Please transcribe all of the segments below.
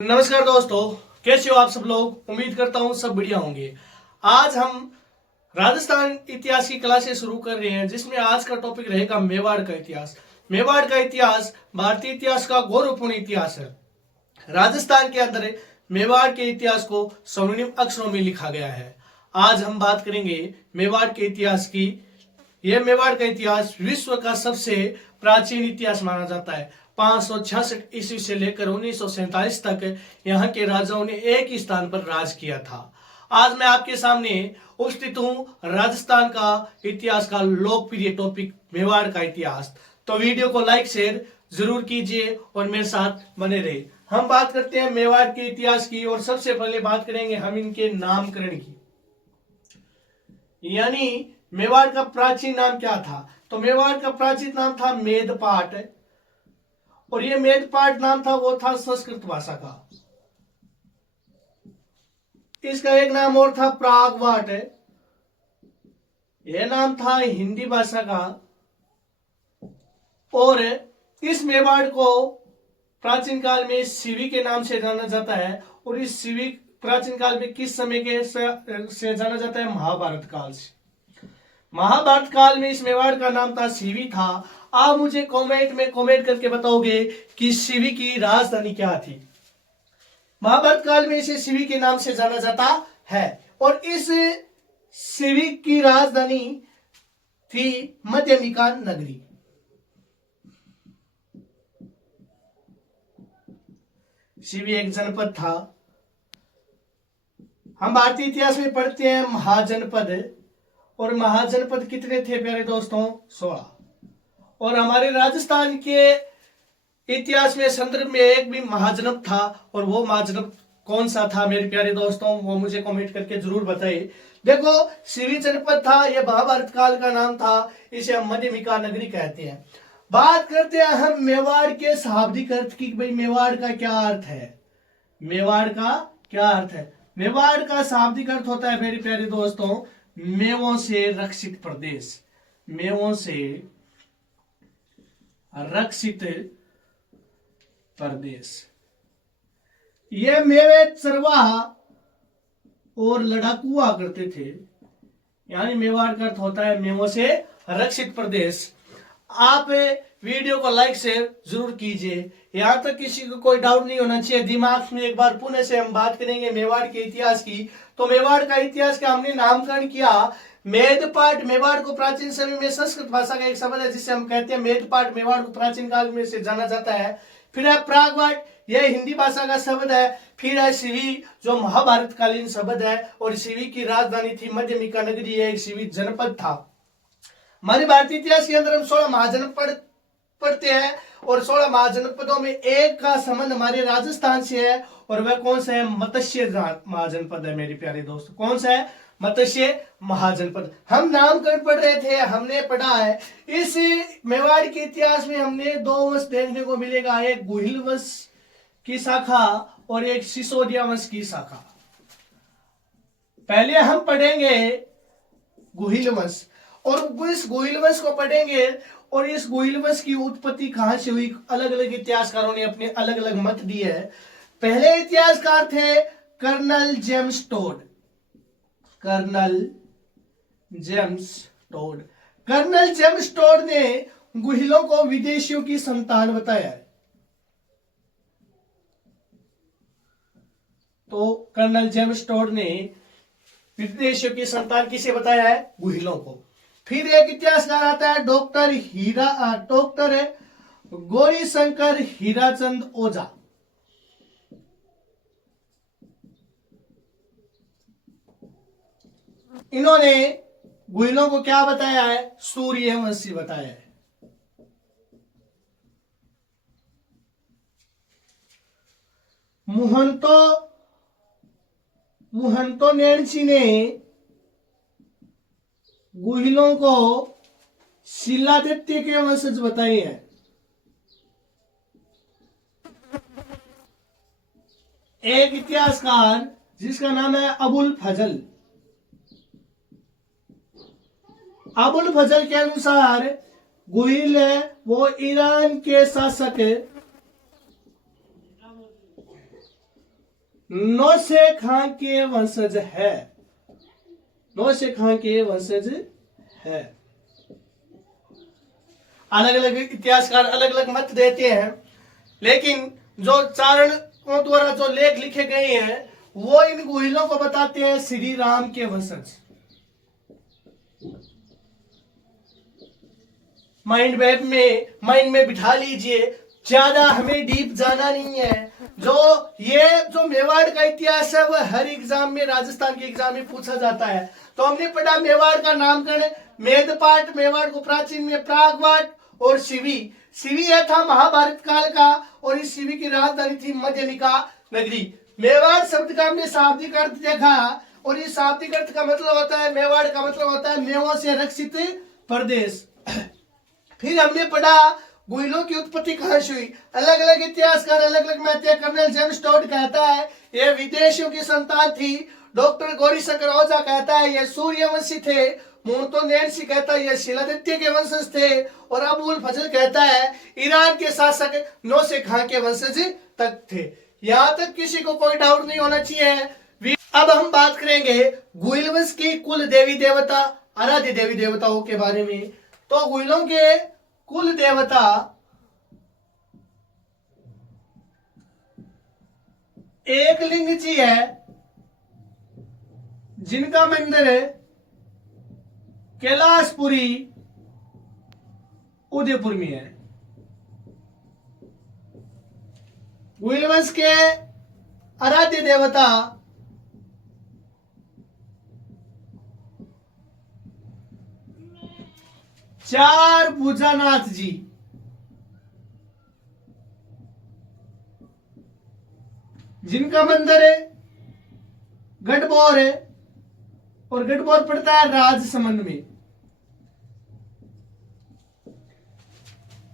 नमस्कार दोस्तों, कैसे हो आप सब लोग। उम्मीद करता हूँ सब बढ़िया होंगे। आज हम राजस्थान इतिहास की क्लासेस शुरू कर रहे हैं, जिसमें आज का टॉपिक रहेगा मेवाड़ का इतिहास। मेवाड़ का इतिहास भारतीय इतिहास का गौरवपूर्ण इतिहास है। राजस्थान के अंदर मेवाड़ के इतिहास को स्वर्णिम अक्षरों में लिखा गया है। आज हम बात करेंगे मेवाड़ के इतिहास की। यह मेवाड़ का इतिहास विश्व का सबसे प्राचीन इतिहास माना जाता है। 566 ईस्वी से लेकर 1947 तक यहाँ के राजाओं ने एक ही स्थान पर राज किया था। आज मैं आपके सामने उपस्थित हूँ राजस्थान का इतिहास का लोकप्रिय टॉपिक मेवाड़ का इतिहास। तो वीडियो को लाइक शेयर जरूर कीजिए और मेरे साथ बने रहे। हम बात करते हैं मेवाड़ के इतिहास की और सबसे पहले बात करेंगे हम इनके नामकरण की। यानी मेवाड़ का प्राचीन नाम क्या था। तो मेवाड़ का प्राचीन नाम था मेदपाट, और ये मेदपाट नाम था वो था संस्कृत भाषा का। इसका एक नाम और था प्रागवाट, यह नाम था हिंदी भाषा का। और इस मेवाड़ को प्राचीन काल में शिवी के नाम से जाना जाता है। और इस शिवी प्राचीन काल में किस समय के से जाना जाता है? महाभारत काल से। महाभारत काल में इस मेवाड़ का नाम था शिवी था। आप मुझे कमेंट में कमेंट करके बताओगे कि शिवी की राजधानी क्या थी। महाभारत काल में इसे शिवी के नाम से जाना जाता है। और इस शिवी की राजधानी थी मध्यमिका नगरी। शिवी एक जनपद था। हम भारतीय इतिहास में पढ़ते हैं महाजनपद, और महाजनपद कितने थे प्यारे दोस्तों? 16। और हमारे राजस्थान के इतिहास में संदर्भ में एक भी महाजनपद था, और वो महाजनपद कौन सा था मेरे प्यारे दोस्तों? वो मुझे कमेंट करके जरूर बताइए। देखो, शिवी जनपद था, यह महाभारत काल का नाम था। इसे हम मध्यमिका नगरी कहते हैं। बात करते हैं हम मेवाड़ के शाब्दिक अर्थ की। भाई मेवाड़ का क्या अर्थ है? मेवाड़ का क्या अर्थ है? मेवाड़ का शाब्दिक अर्थ होता है मेरे प्यारे दोस्तों, मेवों से रक्षित प्रदेश। मेवों से रक्षित प्रदेश। ये मेवे चरवाहा और लड़ाकू हुआ करते थे। यानी मेवाड़ का अर्थ होता है मेवों से रक्षित प्रदेश। आप वीडियो को लाइक शेयर जरूर कीजिए। यहां तक किसी को कोई डाउट नहीं होना चाहिए दिमाग में। एक बार पुनः से हम बात करेंगे मेवाड़ के इतिहास की। तो मेवाड़ का इतिहास का हमने नामकरण किया मेदपाट। मेवाड़ को प्राचीन समय में संस्कृत भाषा का एक शब्द है जिसे हम कहते हैं मेदपाट। मेवाड़ को प्राचीन काल में से जाना जाता है। फिर है प्रागवाट, यह हिंदी भाषा का शब्द है। फिर है शिवी, जो महाभारत कालीन शब्द है। और शिवी की राजधानी थी मध्यमिका नगरी, एक शिवी जनपद था। हमारे भारतीय इतिहास के अंदर हम 16 महाजनपद पढ़ते हैं, और 16 महाजनपदों में एक का संबंध हमारे राजस्थान से है, और वह कौन सा है? मत्स्य महाजनपद है मेरे प्यारे दोस्त। कौन सा है? मत्स्य महाजनपद। हम नामकरण पढ़ रहे थे, हमने पढ़ा है इस मेवाड़ के इतिहास में हमने 2 वंश देखने को मिलेगा, एक गुहिल वंश की शाखा और एक सिसोदिया वंश की शाखा। पहले हम पढ़ेंगे गुहिल वंश, और इस गुहिल वंश को पढ़ेंगे। और इस गुहिल वंश की उत्पत्ति कहां से हुई, अलग अलग इतिहासकारों ने अपने अलग अलग मत दिए हैं। पहले इतिहासकार थे colonel James Tod. Colonel James Tod. Colonel James Tod ने गुहिलों को विदेशियों की संतान बताया है। तो कर्नल जेम्स टोड ने विदेशियों की संतान किसे बताया है? गुहिलों को। फिर एक इतिहासकार आता है डॉक्टर गौरी शंकर हीराचंद ओझा। इन्होंने गुहिलों को क्या बताया है? सूर्यवंशी बताया है। मुहंतो नेणसी ने गुहिलों को शिलादित्य के वंशज बताए हैं। एक इतिहासकार जिसका नाम है अबुल फजल। अबुल फजल के अनुसार गुहिल है वो ईरान के शासक नौशे खां के वंशज है, नौशे खां के वंशज है। अलग अलग इतिहासकार अलग अलग मत देते हैं, लेकिन जो चारणों द्वारा जो लेख लिखे गए हैं वो इन गुहिलों को बताते हैं श्री राम के वंशज। माइंड में बिठा लीजिए, ज्यादा हमें डीप जाना नहीं है। जो मेवाड़ का इतिहास है वो हर एग्जाम में, राजस्थान के एग्जाम में पूछा जाता है। तो हमने पढ़ा मेवाड़ का नामकरण, मेदपाट, मेवाड़ को प्राचीन में प्रागवाट और शिवी यह था महाभारत काल का, और इस शिवी की राजधानी थी मध्यनिका नगरी। मेवाड़ शब्द का हमने शाब्दिक अर्थ देखा, और इस शाब्दिक अर्थ का मतलब होता है, मेवाड़ का मतलब होता है मेवों से रक्षित प्रदेश। फिर हमने पढ़ा गुहिलों की उत्पत्ति कहां से हुई। अलग अलग इतिहासकार अलग अलग मानते हैं। कर्नल जेम्स टोड कहता है ये विदेशियों की संतान थी। डॉक्टर गौरीशंकर ओझा कहता है ये सूर्यवंशी थे। मूर्तो नैन्सी कहता है ये शिलादित्य के वंशज थे। और अबुल फजल कहता है ईरान के शासक नौशे खां के वंशज तक थे। यहाँ तक किसी को कोई डाउट नहीं होना चाहिए। अब हम बात करेंगे गुहिल वंश की कुल देवी देवता, आराध्य देवी देवताओं के बारे में। तो गुहिलों के कुल देवता एक लिंग जी है, जिनका मंदिर कैलाशपुरी उदयपुर में है। गुहिल वंश के आराध्य देवता चार भुजानाथ जी, जिनका मंदिर है गढ़बोर है, और गढ़बोर पड़ता है राजसमंद में।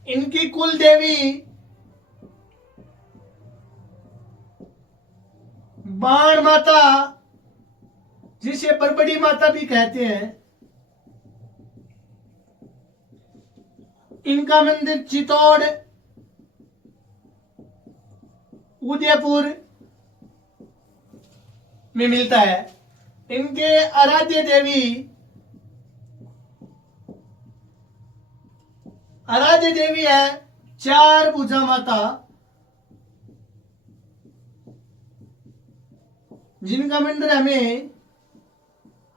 इनकी कुल देवी बाण माता, जिसे बरबड़ी माता भी कहते हैं। इनका मंदिर चित्तौड़, उदयपुर में मिलता है। इनके आराध्य देवी है चार भुजा माता, जिनका मंदिर हमें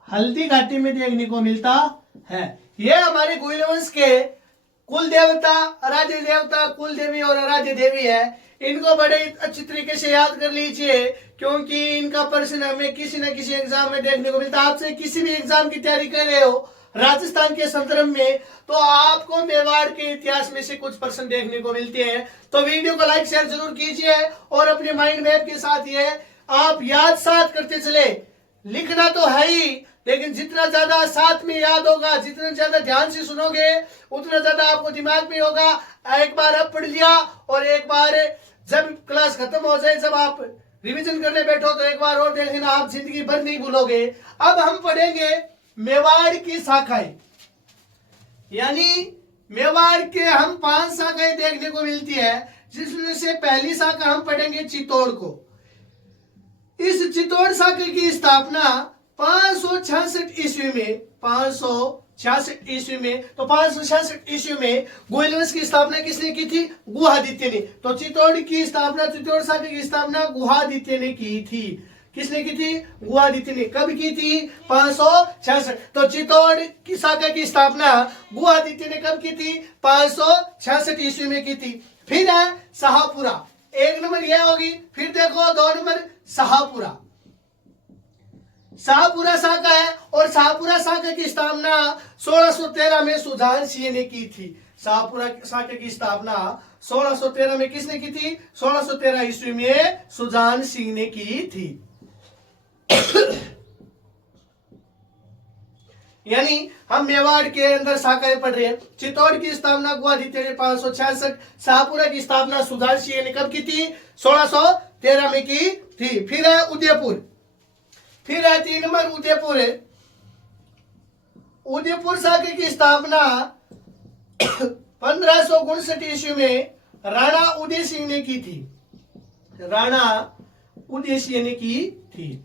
हल्दी घाटी में देखने को मिलता है। यह हमारे गुहिल वंश के कुल देवता, आराध्य देवता, कुल देवी और आराध्य देवी है। इनको बड़े अच्छी तरीके से याद कर लीजिए, क्योंकि इनका प्रश्न हमें किसी न किसी एग्जाम में देखने को मिलता है। आपसे किसी भी एग्जाम की तैयारी कर रहे हो राजस्थान के संदर्भ में, तो आपको मेवाड़ के इतिहास में से कुछ प्रश्न देखने को मिलते हैं। तो वीडियो को लाइक शेयर जरूर कीजिए, और अपने माइंड मैप के साथ ये आप याद साथ करते चले। लिखना तो है ही, लेकिन जितना ज्यादा साथ में याद होगा, जितना ज्यादा ध्यान से सुनोगे, उतना ज्यादा आपको दिमाग में होगा। एक बार अब पढ़ लिया, और एक बार जब क्लास खत्म हो जाए, जब आप रिवीजन करने बैठो, तो एक बार और देख लेना, आप जिंदगी भर नहीं भूलोगे। अब हम पढ़ेंगे मेवाड़ की शाखाएं, यानी मेवाड़ के हम 5 शाखाएं देखने को मिलती है, जिसमें से पहली शाखा हम पढ़ेंगे चित्तौड़ को। इस चित्तौड़ शाखा की स्थापना 566 ईस्वी में, 566 ईस्वी में, तो 566 ईस्वी में गुहिल वंश की स्थापना किसने की थी? गुहादित्य ने। तो चित्तौड़ की स्थापना, चित्तौड़ शाखा की स्थापना गुहादित्य ने की थी। किसने की थी? गुहादित्य ने। कब की थी? 566। तो चित्तौड़ की शाखा की स्थापना गुहादित्य ने कब की थी? 566 ईस्वी में की थी। फिर है शाहपुरा, 1 नंबर यह होगी। फिर देखो 2 नंबर शाहपुरा, शाहपुरा शाखा है, और शाहपुरा शाखा की स्थापना 1613 में सुजान सिंह ने की थी। शाहपुरा शाखा की स्थापना 1613 में किसने की थी? 1613 ईस्वी में सुजान सिंह ने की थी। यानी हम मेवाड़ के अंदर शाखाएं पढ़ रहे हैं। चित्तौड़ की स्थापना गुहादित्य ने 566, शाहपुरा की स्थापना सुजान सिंह ने कब की थी? 1613 में की थी। फिर है उदयपुर, फिर है 3 नंबर उदयपुर है। उदयपुर शाखा की स्थापना 1559 ईस्वी में राणा उदय सिंह ने की थी। राणा उदयसिंह ने की थी।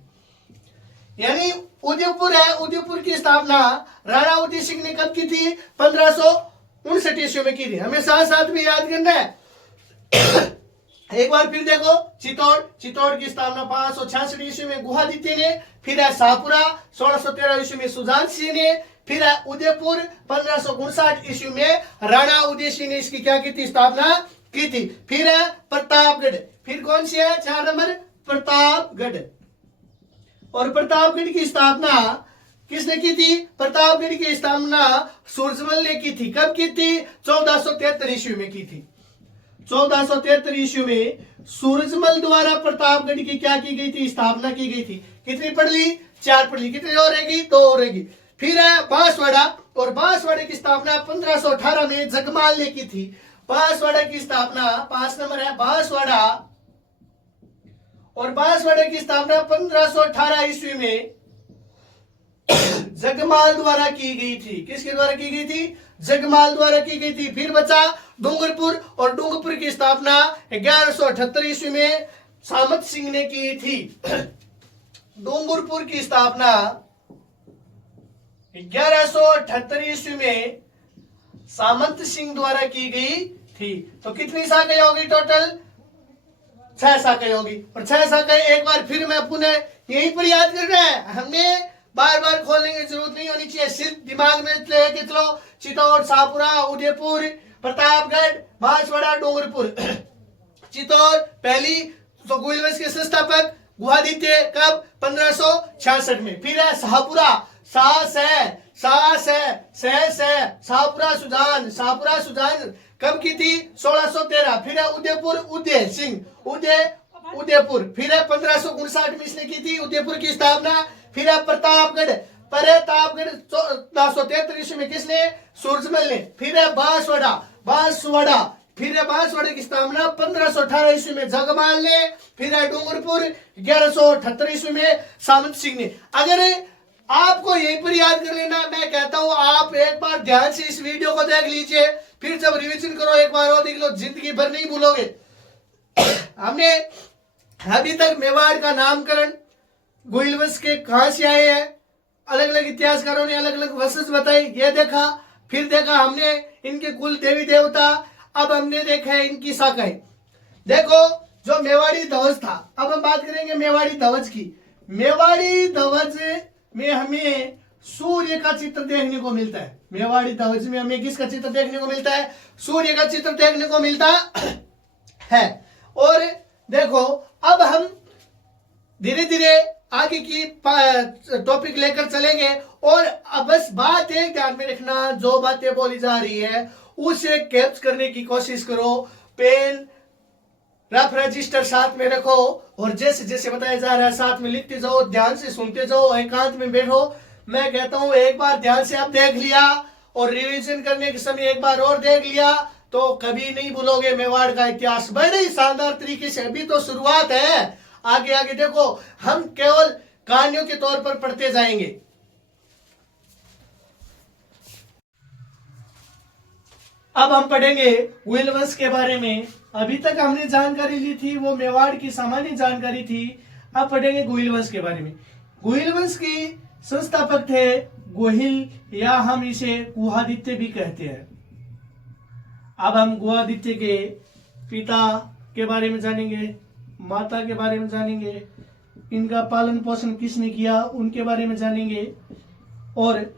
यानी उदयपुर है, उदयपुर की स्थापना राणा उदय सिंह ने कब की थी? 1559 ईस्वी में की थी। हमें साथ साथ में याद करना है। एक बार फिर देखो, चित्तौड़, चित्तौड़ की स्थापना 566 ईस्वी में गुहादित्य ने, फिर है शाहपुरा 1613 ईस्वी में सुजान सिंह ने, फिर है उदयपुर 1559 ईस्वी में राणा उदय सिंह ने इसकी क्या की थी? स्थापना की थी। फिर है प्रतापगढ़, फिर कौन सी है? 4 नंबर प्रतापगढ़। और प्रतापगढ़ की स्थापना किसने की थी? प्रतापगढ़ की स्थापना सूरजमल ने की थी। कब की थी? 1473 ईस्वी में की थी। 1473 ईस्वी में सूरजमल द्वारा प्रतापगढ़ की क्या की गई थी? स्थापना की गई थी। कितनी पढ़ ली? 4 पढ़ ली। कितनी और रहेगी? 2 और रहेगी। फिर है बांसवाड़ा, और बांसवाड़ा की स्थापना 1518 में जगमाल ने की थी। बांसवाड़ा की स्थापना 5 नंबर है बांसवाड़ा, और बांसवाड़ा की स्थापना 1518 ईस्वी में जगमाल द्वारा की गई थी। किसके द्वारा की गई थी? जगमाल द्वारा की गई थी। फिर बचा डूंगरपुर, और डूंगरपुर की स्थापना 1178 ईस्वी में सामंत सिंह ने की थी। डूंगरपुर की स्थापना 1178 ईस्वी में सामंत सिंह द्वारा की गई थी। तो कितनी शाखाएं होगी टोटल? 6 शाखाएं होगी। और 6 शाखाएं एक बार फिर मैं पुनः यहीं पर याद करना है। हमने बार बार खोलने की जरूरत नहीं होनी चाहिए, सिर्फ दिमाग में लेके चलो। चित्तौड़, शाहपुरा, उदयपुर, प्रतापगढ़, बांसवाड़ा, डूंगरपुर। चित्तौड़ पहली, तो गुहिलवंश के संस्थापक गुहादित्य, कब? 1566 में। फिर है शाहपुरा, शाहपुरा सुजान, शाहपुरा सुजान कब की थी? 1613। फिर है उदयपुर, उदय सिंह, उदयपुर। फिर है 1559 में इसने की थी उदयपुर की स्थापना। फिर है प्रतापगढ़, 1473 ईस्वी में किसने? सूरजमल ने। फिर है बांसवाड़ा, फिर है बांसवाड़ा की स्थापना 1518 ईस्वी में जगमाल ने। फिर है डूंगरपुर 1178 ईस्वी में सामंत सिंह ने। अगर आपको यहीं पर याद कर लेना, मैं कहता हूं आप एक बार ध्यान से इस वीडियो को देख लीजिए, फिर जब रिवीजन करो एक बार और देख लो, जिंदगी भर नहीं भूलोगे। हमने अभी तक मेवाड़ का नामकरण, गुहिलवंश के कहां से आए हैं, अलग अलग इतिहासकारों ने अलग अलग वंशज बताई, ये देखा। फिर देखा हमने इनके कुल देवी देवता। अब हमने देखा है इनकी शाखाएं। देखो, जो मेवाड़ी ध्वज था, अब हम बात करेंगे मेवाड़ी ध्वज की। मेवाड़ी ध्वज में हमें सूर्य का चित्र देखने को मिलता है। मेवाड़ी ध्वज में हमें किसका चित्र देखने को मिलता है? सूर्य का चित्र देखने को मिलता है। और देखो, अब हम धीरे धीरे आगे की टॉपिक लेकर चलेंगे। और अब बस बात है ध्यान में रखना, जो बातें बोली जा रही है उसे कैप्च करने की कोशिश करो। पेन, रफ रजिस्टर साथ में रखो, और जैसे जैसे बताया जा रहा है साथ में लिखते जाओ, ध्यान से सुनते जाओ, एकांत में बैठो। मैं कहता हूं एक बार ध्यान से आप देख लिया और रिवीजन करने के समय एक बार और देख लिया तो कभी नहीं भूलोगे मेवाड़ का इतिहास। बड़े ही शानदार तरीके से, अभी तो शुरुआत है, आगे आगे देखो हम केवल कहानियों के तौर पर पढ़ते जाएंगे। अब हम पढ़ेंगे गुहिलवंश के बारे में। अभी तक हमने जानकारी ली थी वो मेवाड़ की सामान्य जानकारी थी। अब पढ़ेंगे गुहिलवंश के बारे में। गुहिलवंश की संस्थापक थे गोहिल, या हम इसे गुहादित्य भी कहते हैं। अब हम गुहादित्य के पिता के बारे में जानेंगे, माता के बारे में जानेंगे, इनका पालन पोषण किसने किया उनके बारे में जानेंगे, और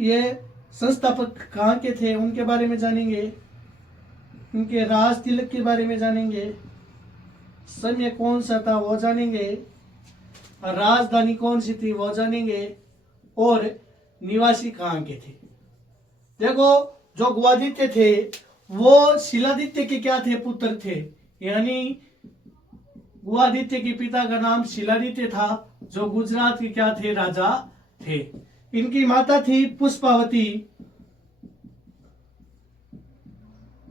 ये संस्थापक कहाँ के थे उनके बारे में जानेंगे, इनके राज तिलक के बारे में जानेंगे, समय कौन सा था वो जानेंगे, राजधानी कौन सी थी वो जानेंगे, और निवासी कहाँ के थे। देखो, जो गुहादित्य थे वो शिलादित्य के क्या थे? पुत्र थे। यानी गुहादित्य के पिता का नाम शिलादित्य था, जो गुजरात के क्या थे? राजा थे। इनकी माता थी पुष्पावती।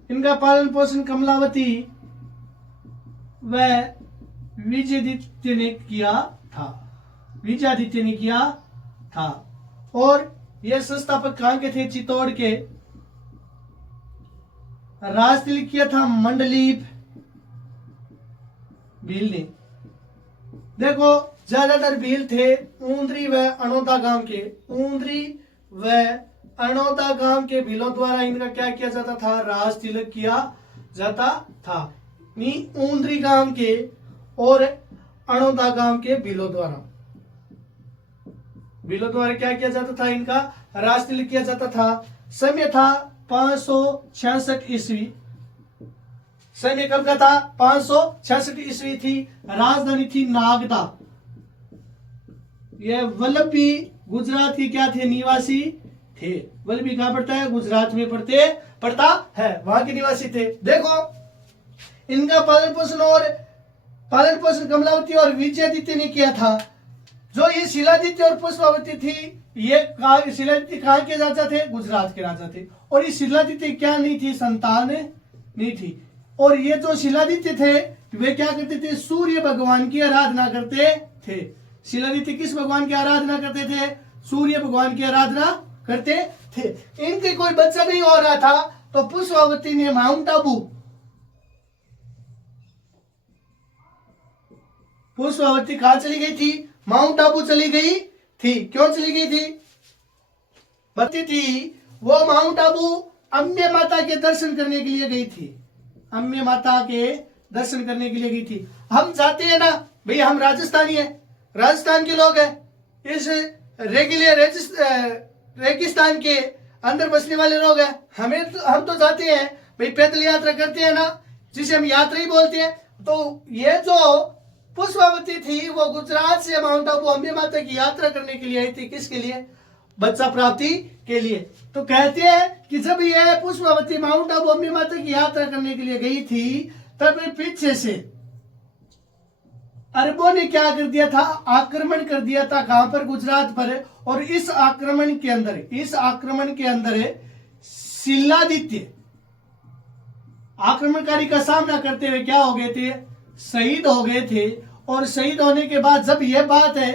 इनका पालन पोषण कमलावती व विजयादित्य ने किया था। और यह संस्थापक कहां के थे? चित्तौड़ के। राज तिलक किया था मंडलीप भील ने। देखो ज्यादातर भील थे ऊंद्री व अणोदा गांव के, ऊंद्री व अणोदा गांव के भीलों द्वारा इनका क्या किया जाता था, राज तिलक किया जाता था। ऊंद्री गांव के और अणोदा गांव के भीलों द्वारा क्या किया जाता था, इनका राज तिलक किया जाता था। समय था 566 ईस्वी। समय कब का था, 566 ईस्वी थी। राजधानी थी नागदा। ये वल्लभी गुजरात के क्या थे, निवासी थे। वल्लभी कहां पड़ता है, गुजरात में पड़ता है, वहां के निवासी थे। देखो इनका पालन पोषण कमलावती और विजयादित्य ने किया था। जो ये शिलादित्य और पुष्पावती थी, ये शिलादित्य कहाँ के राजा थे, गुजरात के राजा थे। और ये शिलादित्य क्या नहीं थी, संतान नहीं थी। और ये जो शिलादित्य थे वे क्या करते थे, सूर्य भगवान की आराधना करते थे। शिलादित्य किस भगवान की आराधना करते थे, सूर्य भगवान की आराधना करते थे। इनके कोई बच्चा नहीं हो रहा था तो पुष्पावती ने माउंट आबू, पुष्पावती कहां चली गई थी, माउंट आबू चली गई थी। क्यों चली गई थी, बताती थी वो माउंट आबू अम्बे माता के दर्शन करने के लिए गई थी। अम्बे माता के दर्शन करने के लिए गई थी। हम जाते हैं ना भाई, हम राजस्थानी है, राजस्थान के लोग हैं, इस रेगिस्तान के अंदर बसने वाले लोग हैं। हम तो जाते हैं भाई, पैदल यात्रा करते हैं ना, जिसे हम यात्रा ही बोलते हैं। तो ये जो पुष्पावती थी वो गुजरात से माउंट आबू अम्बे माता की यात्रा करने के लिए आई थी। किसके लिए, बच्चा प्राप्ति के लिए। तो कहते हैं कि जब ये पुष्पावती माउंट आबू अम्बे माता की यात्रा करने के लिए गई थी, तब पीछे से अरबों ने क्या कर दिया था, आक्रमण कर दिया था। कहां पर, गुजरात पर। और इस आक्रमण के अंदर शिलादित्य आक्रमणकारी का सामना करते हुए क्या हो गए थे, शहीद हो गए थे। और शहीद होने के बाद जब यह बात है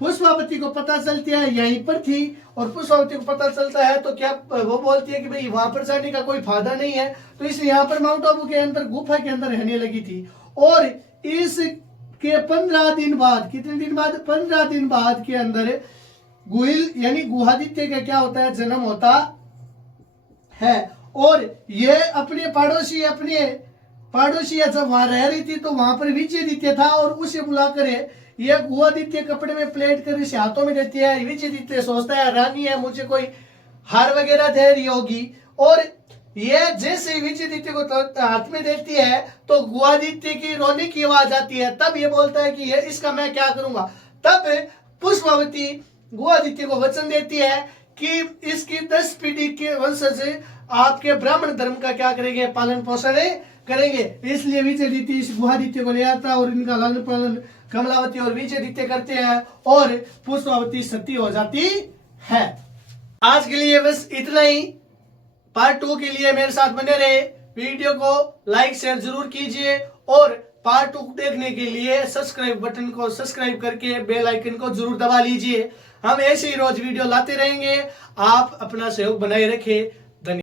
पुष्पावती को पता चलती है, यहीं पर थी, और पुष्पावती को पता चलता है तो क्या वो बोलती है कि भाई वहां पर जाने का कोई फायदा नहीं है, तो इसलिए यहाँ पर माउंट आबू के अंदर, गुफा के अंदर रहने लगी थी। और इसके 15 दिन बाद, कितने दिन बाद, 15 दिन बाद के अंदर गुहिल यानी गुहादित्य का क्या होता है, जन्म होता है। और ये अपने पड़ोसी जब वहां रह रही थी तो वहां पर विजयादित्य था, और उसे बुलाकर ये गुहादित्य कपड़े में प्लेट कर इसे हाथों में देती है। विजयादित्य सोचता है रानी है, मुझे कोई हार वगैरह दे रही होगी। और ये जैसे विजयादित्य को हाथ में देती है तो गुहादित्य की रोने की आवाज आती है। तब ये बोलता है कि ये इसका मैं क्या करूंगा। तब पुष्पावती गुहादित्य को वचन देती है कि इसकी 10 पीढ़ी के वंशज आपके ब्राह्मण धर्म का क्या करेंगे, पालन पोषण करेंगे। इसलिए विजयादित्य इस गुहादित्य को ले आता है और इनका लालन पालन कमलावती और विजयादित्य करते हैं, और पुष्पावती सती हो जाती है। आज के लिए बस इतना ही। पार्ट 2 के लिए मेरे साथ बने रहे। वीडियो को लाइक शेयर जरूर कीजिए, और पार्ट 2 देखने के लिए सब्सक्राइब बटन को सब्सक्राइब करके बेल आइकन को जरूर दबा लीजिए। हम ऐसे ही रोज वीडियो लाते रहेंगे। आप अपना सहयोग बनाए रखें।